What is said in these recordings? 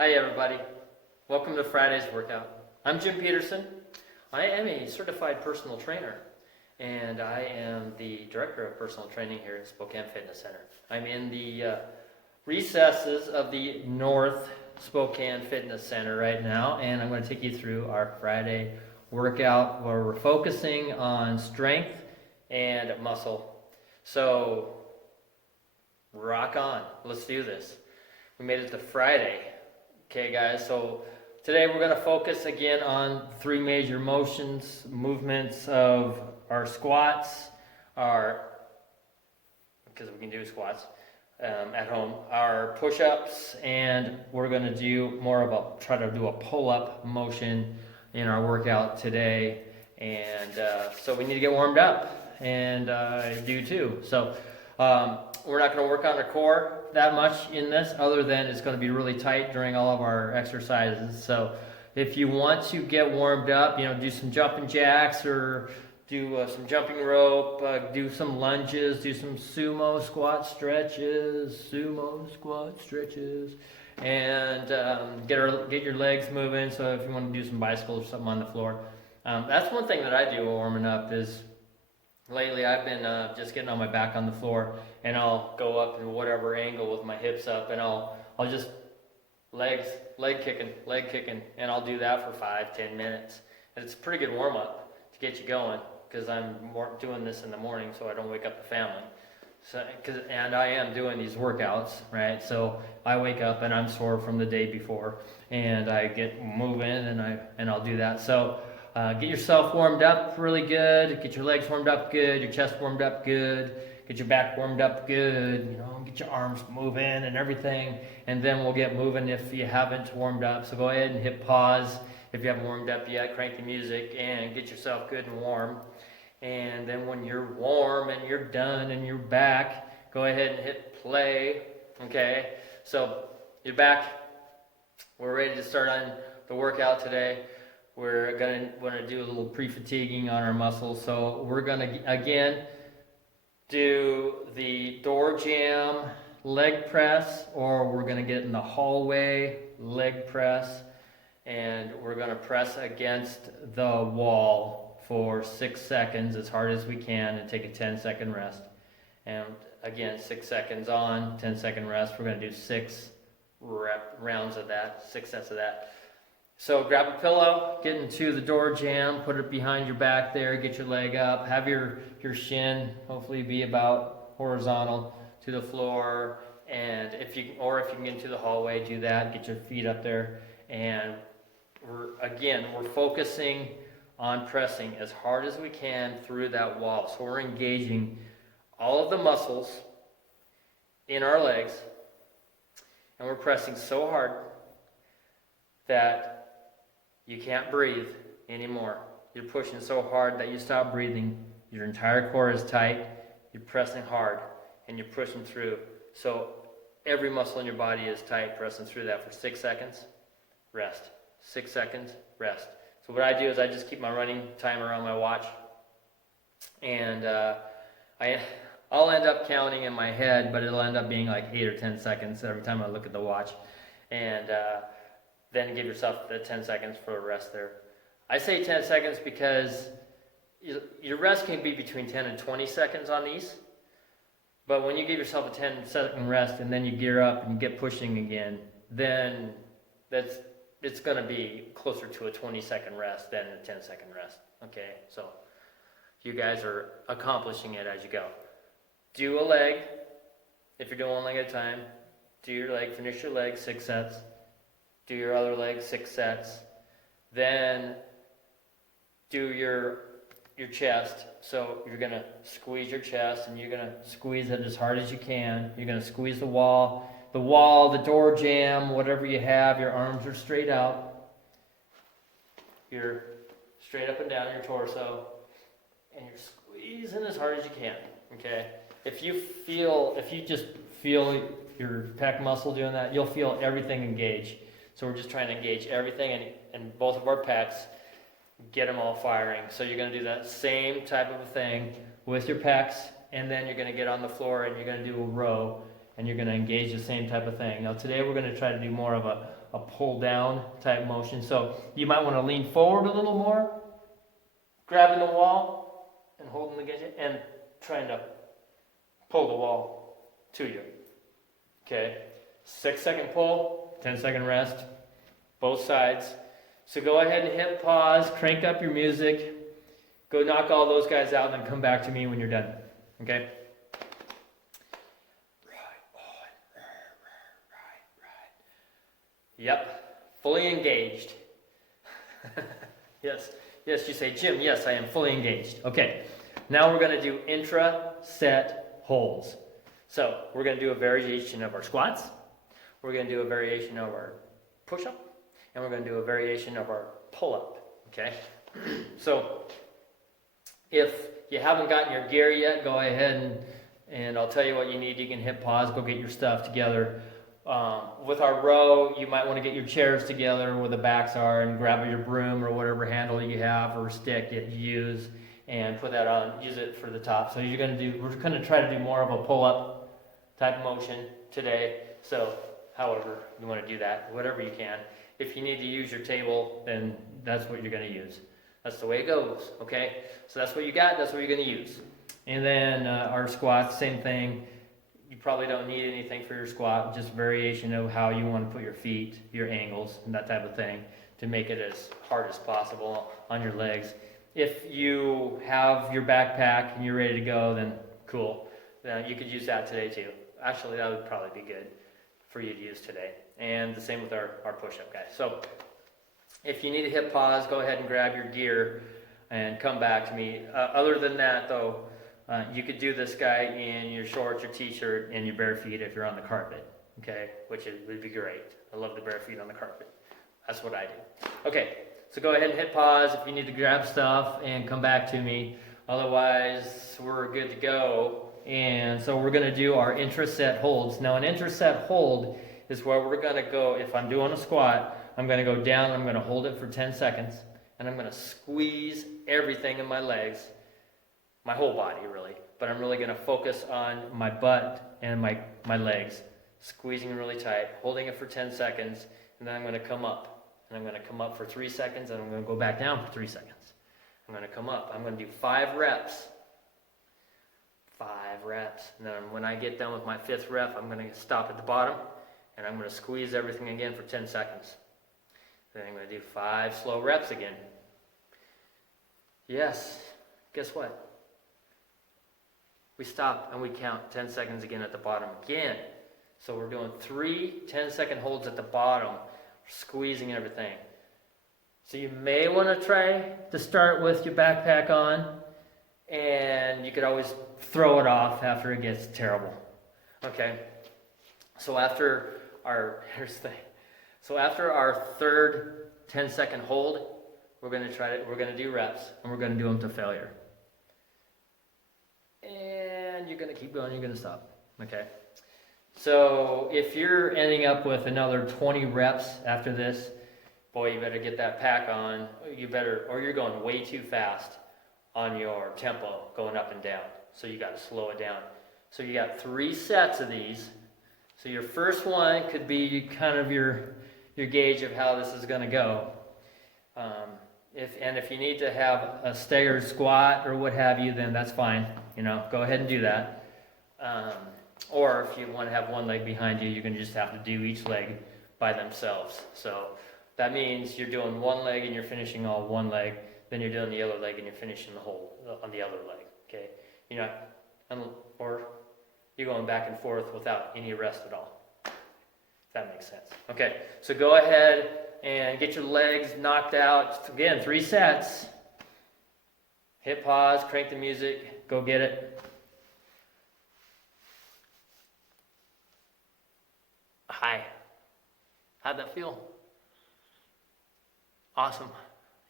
Hi everybody, welcome to Friday's workout. I'm Jim Peterson. I am a certified personal trainer and I am the director of personal training here at Spokane Fitness Center. I'm in the recesses of the North Spokane Fitness Center right now, and I'm going to take you through our Friday workout where we're focusing on strength and muscle. So rock on, let's do this. We made it to Friday. Okay guys, so today we're going to focus again on three major movements of our squats, because we can do squats at home, our push-ups, and we're going to try to do a pull-up motion in our workout today. And so we need to get warmed up, and I do too. So we're not going to work on the core that much in this, other than it's going to be really tight during all of our exercises. So if you want to get warmed up, do some jumping jacks or do some jumping rope, do some lunges, do some sumo squat stretches, and get your legs moving. So if you want to do some bicycles or something on the floor, that's one thing that I do while warming up. Is lately I've been just getting on my back on the floor, and I'll go up in whatever angle with my hips up, and I'll just leg kicking, and I'll do that for 5-10 minutes. And it's a pretty good warm up to get you going, because I'm doing this in the morning so I don't wake up the family. And I am doing these workouts, right? So I wake up and I'm sore from the day before, and I get moving, and I'll do that. So get yourself warmed up really good. Get your legs warmed up good. Your chest warmed up good. Get your back warmed up good. Get your arms moving and everything. And then we'll get moving if you haven't warmed up. So go ahead and hit pause if you haven't warmed up yet. Crank the music and get yourself good and warm. And then when you're warm and you're done and you're back, go ahead and hit play. Okay? So you're back. We're ready to start on the workout today. We're going to do a little pre-fatiguing on our muscles. So we're going to, again, do the door jam leg press, or we're going to get in the hallway leg press, and we're going to press against the wall for 6 seconds as hard as we can and take a 10-second rest. And again, 6 seconds on, 10-second rest. We're going to do 6 rounds of that, 6 sets of that. So grab a pillow, get into the door jam, put it behind your back there, get your leg up, have your shin hopefully be about horizontal to the floor, and if you can get into the hallway, do that, get your feet up there, and we're focusing on pressing as hard as we can through that wall. So we're engaging all of the muscles in our legs, and we're pressing so hard that you can't breathe anymore. You're pushing so hard that you stop breathing. Your entire core is tight. You're pressing hard, and you're pushing through. So every muscle in your body is tight, pressing through that for 6 seconds, rest. 6 seconds, rest. So what I do is I just keep my running timer on my watch, and I'll end up counting in my head, but it'll end up being like 8 or 10 seconds every time I look at the watch. And then give yourself the 10 seconds for a rest there. I say 10 seconds because your rest can be between 10 and 20 seconds on these. But when you give yourself a 10-second rest and then you gear up and get pushing again, then it's going to be closer to a 20-second rest than a 10-second rest. Okay, so you guys are accomplishing it as you go. Do a leg. If you're doing one leg at a time, do your leg, finish your leg, 6 sets. Do your other leg, 6 sets. Then do your chest. So you're going to squeeze your chest, and you're going to squeeze it as hard as you can. You're going to squeeze the wall, the door jam, whatever you have. Your arms are straight out. You're straight up and down your torso, and you're squeezing as hard as you can. Okay? If you just feel your pec muscle doing that, you'll feel everything engage. So we're just trying to engage everything and both of our pecs, get them all firing. So you're going to do that same type of a thing with your pecs, and then you're going to get on the floor and you're going to do a row, and you're going to engage the same type of thing. Now today we're going to try to do more of a pull down type motion. So you might want to lean forward a little more, grabbing the wall and holding against it and trying to pull the wall to you. Okay, 6-second pull, 10-second rest, both sides. So go ahead and hit pause, crank up your music, go knock all those guys out, and then come back to me when you're done. Okay? Yep, fully engaged. Yes, you say, Jim, yes, I am fully engaged. Okay, now we're going to do intra set holds. So we're going to do a variation of our squats, we're going to do a variation of our push-up, and we're going to do a variation of our pull-up. Okay, so if you haven't gotten your gear yet, go ahead and I'll tell you what you need. You can hit pause, go get your stuff together. With our row, you might want to get your chairs together where the backs are and grab your broom or whatever handle you have or stick that you use and put that on, use it for the top. So we're going to try to do more of a pull-up type motion today. So however you want to do that, whatever you can. If you need to use your table, then that's what you're going to use. That's the way it goes, okay? So that's what you got, that's what you're going to use. And then our squats, same thing. You probably don't need anything for your squat, just variation of how you want to put your feet, your angles, and that type of thing to make it as hard as possible on your legs. If you have your backpack and you're ready to go, then cool. You could use that today too. Actually, that would probably be good for you to use today. And the same with our push-up guys. So if you need to hit pause, go ahead and grab your gear and come back to me. Other than that though, you could do this guy in your shorts, your t-shirt, and your bare feet if you're on the carpet, okay? Would be great. I love the bare feet on the carpet. That's what I do. Okay, so go ahead and hit pause if you need to grab stuff and come back to me. Otherwise, we're good to go. And so we're gonna do our intra set holds. Now an intra set hold is where we're gonna go, if I'm doing a squat, I'm gonna go down, I'm gonna hold it for 10 seconds, and I'm gonna squeeze everything in my legs, my whole body really, but I'm really going to focus on my butt and my legs, squeezing really tight, holding it for 10 seconds, and then I'm going to come up, and I'm going to come up for 3 seconds, and I'm going to go back down for 3 seconds. I'm going to come up, I'm going to do 5 reps, and then when I get done with my 5th rep, I'm going to stop at the bottom, and I'm going to squeeze everything again for 10 seconds. Then I'm going to do 5 slow reps again. Yes, guess what? We stop and we count 10 seconds again at the bottom again. So we're doing 3 10-second holds at the bottom, squeezing everything. So you may want to try to start with your backpack on, and you could always throw it off after it gets terrible. Okay? So after our, after our 3rd 10-second hold, we're going to do reps, and we're going to do them to failure. And you're going to keep going, you're going to stop, okay? So if you're ending up with another 20 reps after this, boy, you better get that pack on, or you're going way too fast on your tempo, going up and down. So you got to slow it down. So you got 3 sets of these. So your first one could be kind of your gauge of how this is going to go. If you need to have a staggered squat or what have you, then that's fine. Go ahead and do that. Or if you want to have one leg behind you, you're going to just have to do each leg by themselves. So that means you're doing one leg and you're finishing all one leg, then you're doing the other leg and you're finishing the whole on the other leg. Okay, or you're going back and forth without any rest at all. If that makes sense. Okay, so go ahead and get your legs knocked out. Again, 3 sets. Hit pause, crank the music, go get it. Hi. How'd that feel? Awesome.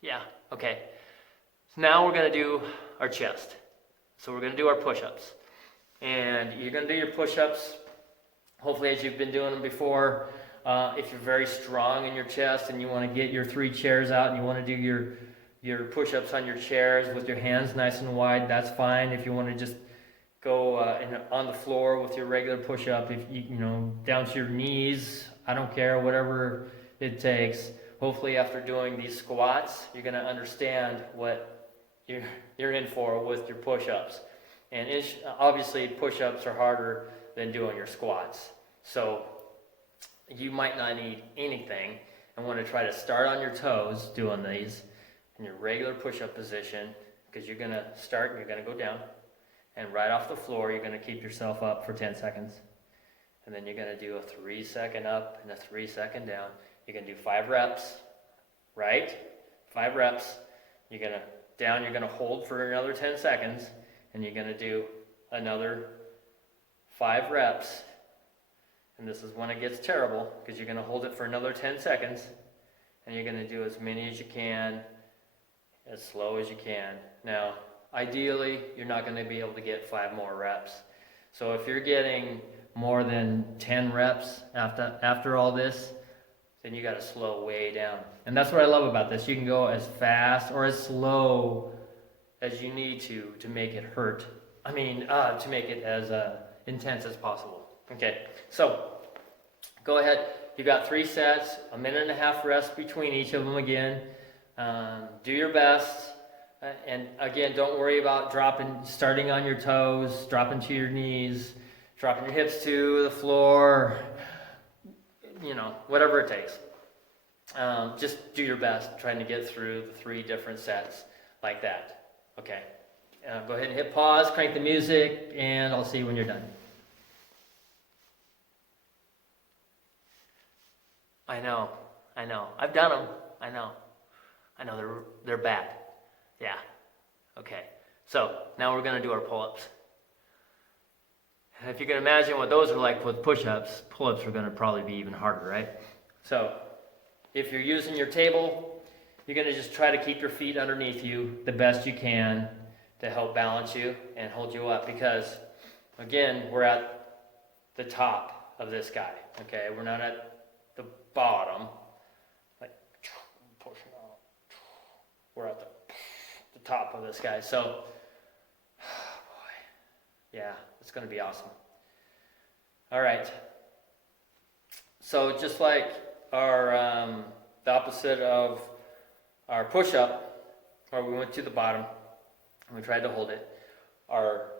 Yeah, okay. So now we're going to do our chest. So we're going to do our push-ups. And you're going to do your push-ups, hopefully as you've been doing them before. If you're very strong in your chest and you want to get your 3 chairs out and you want to do your push-ups on your chairs with your hands nice and wide, that's fine. If you want to just go on the floor with your regular push-up, if you know, down to your knees, I don't care, whatever it takes. Hopefully after doing these squats, you're going to understand what you're in for with your push-ups. And obviously push-ups are harder than doing your squats. So you might not need anything and want to try to start on your toes doing these in your regular push-up position, because you're going to start and you're going to go down. And right off the floor, you're going to keep yourself up for 10 seconds. And then you're going to do a 3-second up and a 3-second down. You're going to do 5 reps, right? 5 reps. You're going to down, you're going to hold for another 10 seconds. And you're going to do another 5 reps. And this is when it gets terrible, because you're going to hold it for another 10 seconds. And you're going to do as many as you can, as slow as you can. Now, ideally, you're not going to be able to get 5 more reps. So if you're getting more than 10 reps after all this, then you got to slow way down. And that's what I love about this. You can go as fast or as slow as you need to make it hurt. To make it as intense as possible. Okay, so go ahead. You got 3 sets, 1.5 minute rest between each of them again. Do your best. And again, don't worry about starting on your toes, dropping to your knees, dropping your hips to the floor, whatever it takes. Just do your best trying to get through the 3 different sets like that. Okay. Go ahead and hit pause, crank the music, and I'll see you when you're done. I know. I've done them. I know they're bad. Yeah. Okay. So now we're going to do our pull-ups. And if you can imagine what those are like with push-ups, pull-ups are going to probably be even harder, right? So if you're using your table, you're going to just try to keep your feet underneath you the best you can to help balance you and hold you up, because again, we're at the top of this guy. Okay, we're not at the bottom, like pushing out. We're at the top of this guy. So, boy, yeah, it's going to be awesome. All right. So just like our the opposite of our push-up, where we went to the bottom and we tried to hold it, our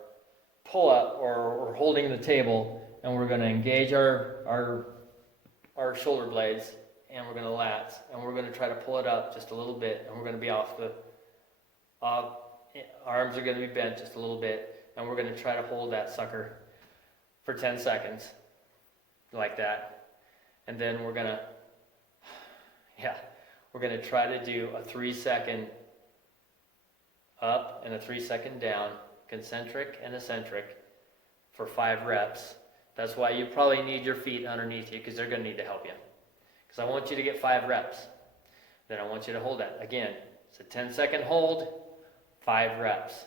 pull-up, or we're holding the table, and we're going to engage our shoulder blades, and we're going to lats, and we're going to try to pull it up just a little bit, and we're going to be off the arms are going to be bent just a little bit, and we're going to try to hold that sucker for 10 seconds like that. And then we're going to try to do a 3-second up and a 3-second down, concentric and eccentric, for 5 reps. That's why you probably need your feet underneath you, because they're going to need to help you. Because I want you to get 5 reps. Then I want you to hold that. Again, it's a 10-second hold, 5 reps.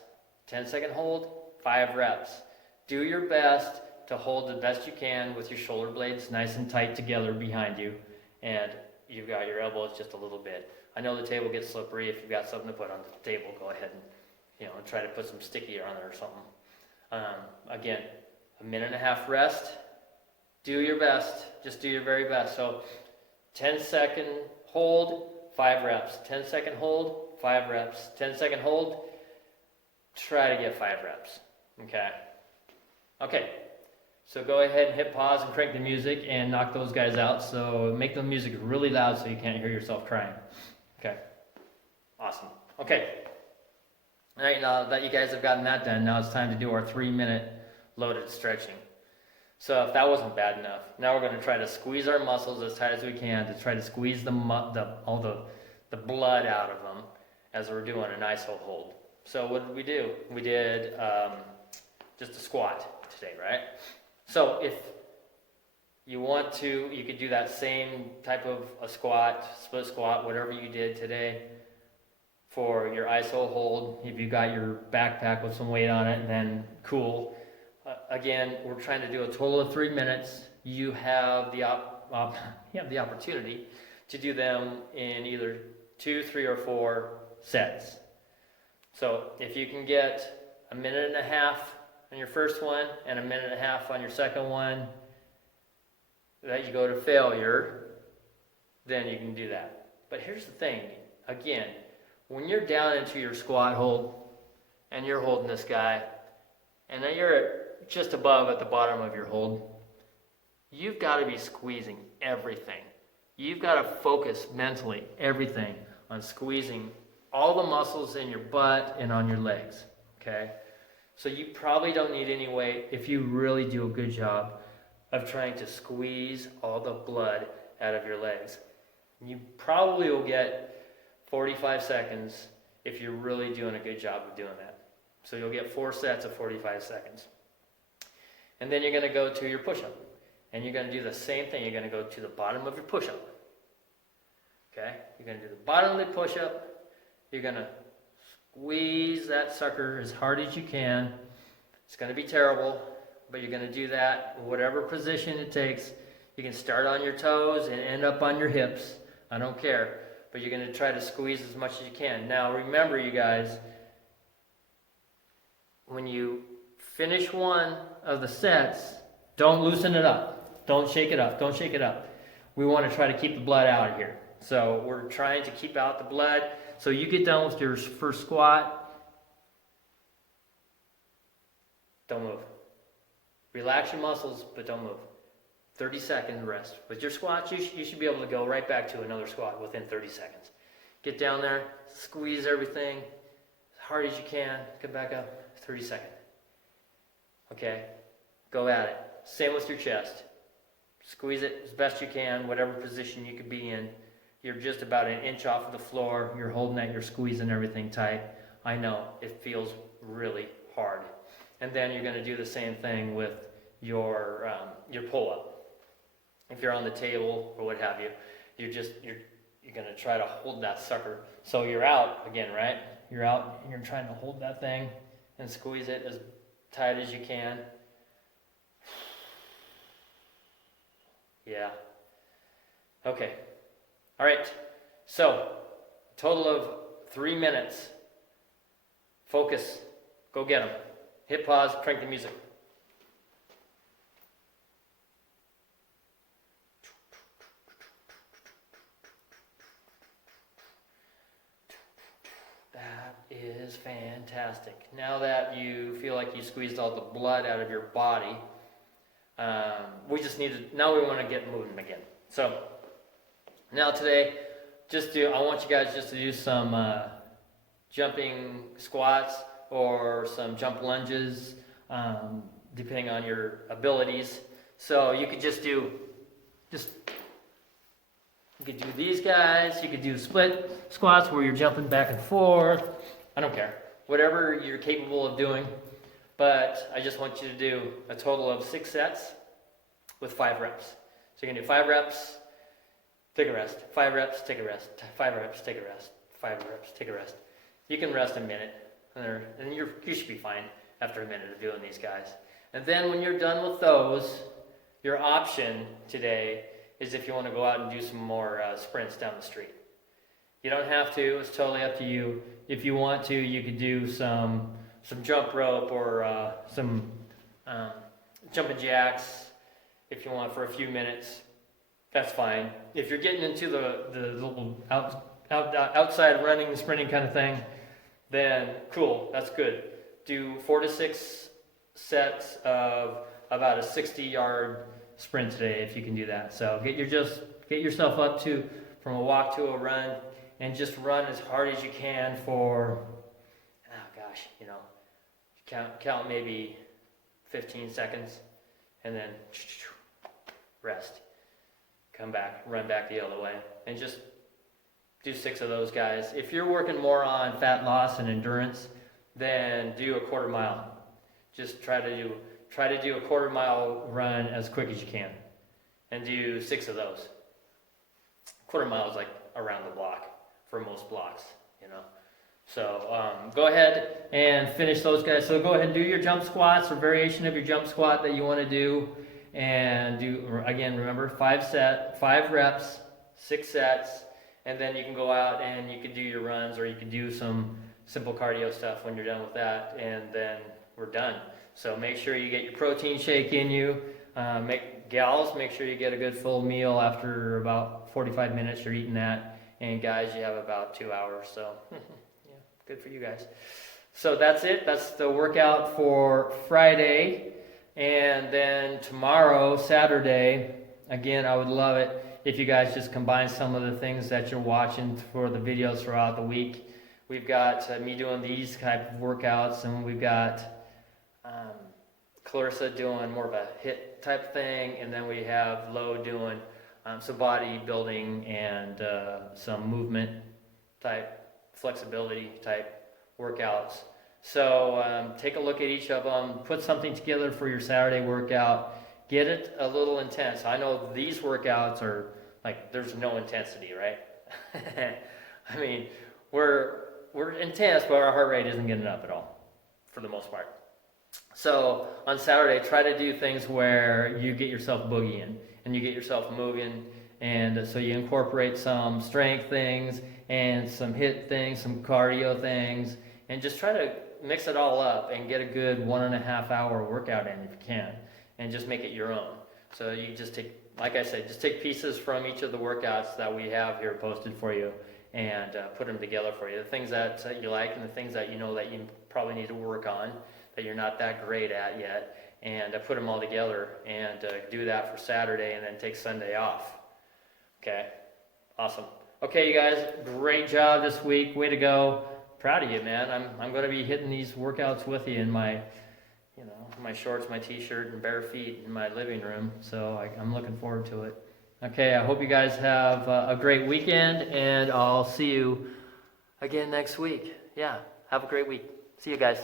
10-second hold, 5 reps. Do your best to hold the best you can with your shoulder blades nice and tight together behind you, and you've got your elbows just a little bit. I know the table gets slippery. If you've got something to put on the table, go ahead and try to put some sticky on it or something. Again, 1.5 minute rest. Do your best. Just do your very best. So 10-second hold, 5 reps. 10-second hold, 5 reps. 10-second hold. Try to get 5 reps. Okay. So go ahead and hit pause and crank the music and knock those guys out. So make the music really loud so you can't hear yourself crying. Okay. Awesome. Okay. All right, now that you guys have gotten that done, now it's time to do our 3-minute loaded stretching. So if that wasn't bad enough, now we're going to try to squeeze our muscles as tight as we can to try to squeeze all the blood out of them as we're doing an iso hold. So what did we do? We did just a squat today, right? So if you want to, you could do that same type of a squat, split squat, whatever you did today for your iso hold. If you got your backpack with some weight on it, then cool. Again, we're trying to do a total of 3 minutes. You have the opportunity to do them in either 2, 3, or 4 sets. So if you can get 1.5 minutes on your first one and a minute and a half on your second one, that you go to failure, then you can do that. But here's the thing, again, when you're down into your squat hold and you're holding this guy, and then you're just above at the bottom of your hold, you've got to be squeezing everything. You've got to focus mentally everything on squeezing all the muscles in your butt and on your legs, okay? So you probably don't need any weight if you really do a good job of trying to squeeze all the blood out of your legs. You probably will get 45 seconds if you're really doing a good job of doing that. So you'll get 4 sets of 45 seconds. And then you're going to go to your push-up. And you're going to do the same thing. You're going to go to the bottom of your push-up. Okay? You're going to do the bottom of the push-up. You're going to squeeze that sucker as hard as you can. It's going to be terrible, but you're going to do that whatever position it takes. You can start on your toes and end up on your hips. I don't care. But you're going to try to squeeze as much as you can. Now remember, you guys, when you finish one of the sets, don't loosen it up. Don't shake it up. Don't shake it up. We want to try to keep the blood out of here. So we're trying to keep out the blood. So you get done with your first squat. Don't move. Relax your muscles, but don't move. 30 seconds rest. With your squats, you should be able to go right back to another squat within 30 seconds. Get down there, squeeze everything as hard as you can. Come back up, 30 seconds. Okay? Go at it. Same with your chest. Squeeze it as best you can, whatever position you could be in. You're just about an inch off of the floor. You're holding that, you're squeezing everything tight. I know, it feels really hard. And then you're going to do the same thing with your pull-up. If you're on the table or what have you, you're going to try to hold that sucker. So you're out again, right? You're out and you're trying to hold that thing and squeeze it as tight as you can. Yeah. Okay. All right. So, total of 3 minutes. Focus. Go get them. Hit pause, crank the music. That is fantastic. Now that you feel like you squeezed all the blood out of your body, now we want to get moving again. So, now today, I want you guys just to do some jumping squats or some jump lunges, depending on your abilities. So you could you could do these guys, you could do split squats where you're jumping back and forth. I don't care. Whatever you're capable of doing. But I just want you to do a total of 6 sets with 5 reps. So you can do 5 reps, take a rest, 5 reps, take a rest, 5 reps, take a rest, 5 reps, take a rest. You can rest a minute, and you should be fine after a minute of doing these guys. And then when you're done with those, your option today is if you want to go out and do some more sprints down the street. You don't have to, it's totally up to you. If you want to, you could do some jump rope or some jumping jacks if you want for a few minutes. That's fine. If you're getting into the little outside running and sprinting kind of thing, then cool, that's good. Do 4 to 6 sets of about a 60-yard sprint today if you can do that. So get yourself up from a walk to a run, and just run as hard as you can for, count maybe 15 seconds, and then rest. Come back, run back the other way, and just do 6 of those guys. If you're working more on fat loss and endurance, then do a quarter mile. Just try to do a quarter mile run as quick as you can, and do 6 of those. Quarter mile is like around the block for most blocks, So go ahead and finish those guys. So go ahead and do your jump squats or variation of your jump squat that you want to do. And do, again, remember, 5 reps, 6 sets, and then you can go out and you can do your runs, or you can do some simple cardio stuff when you're done with that, and then we're done. So make sure you get your protein shake in you. Gals, make sure you get a good full meal after about 45 minutes you're eating that. And guys, you have about 2 hours. So yeah, good for you guys. So that's it. That's the workout for Friday. And then tomorrow, Saturday, again, I would love it if you guys just combine some of the things that you're watching for the videos throughout the week. We've got me doing these type of workouts, and we've got Clarissa doing more of a HIIT type thing, and then we have Lo doing some bodybuilding and some movement type, flexibility type workouts. So take a look at each of them, put something together for your Saturday workout, get it a little intense. I know these workouts are like, there's no intensity, right? I mean, we're intense, but our heart rate isn't getting up at all, for the most part. So on Saturday, try to do things where you get yourself boogieing and you get yourself moving, and so you incorporate some strength things and some HIIT things, some cardio things, and just try to mix it all up and get a good 1.5 hour workout in if you can, and just make it your own. So you just take, like I said, just take pieces from each of the workouts that we have here posted for you and put them together for you. The things that you like and the things that you know that you probably need to work on, that you're not that great at yet, and put them all together and do that for Saturday and then take Sunday off. Okay, awesome. Okay, you guys, great job this week. Way to go. Proud of you, man. I'm going to be hitting these workouts with you in my, my shorts, my t-shirt, and bare feet in my living room. So I'm looking forward to it. Okay, I hope you guys have a great weekend, and I'll see you again next week. Yeah, have a great week. See you guys.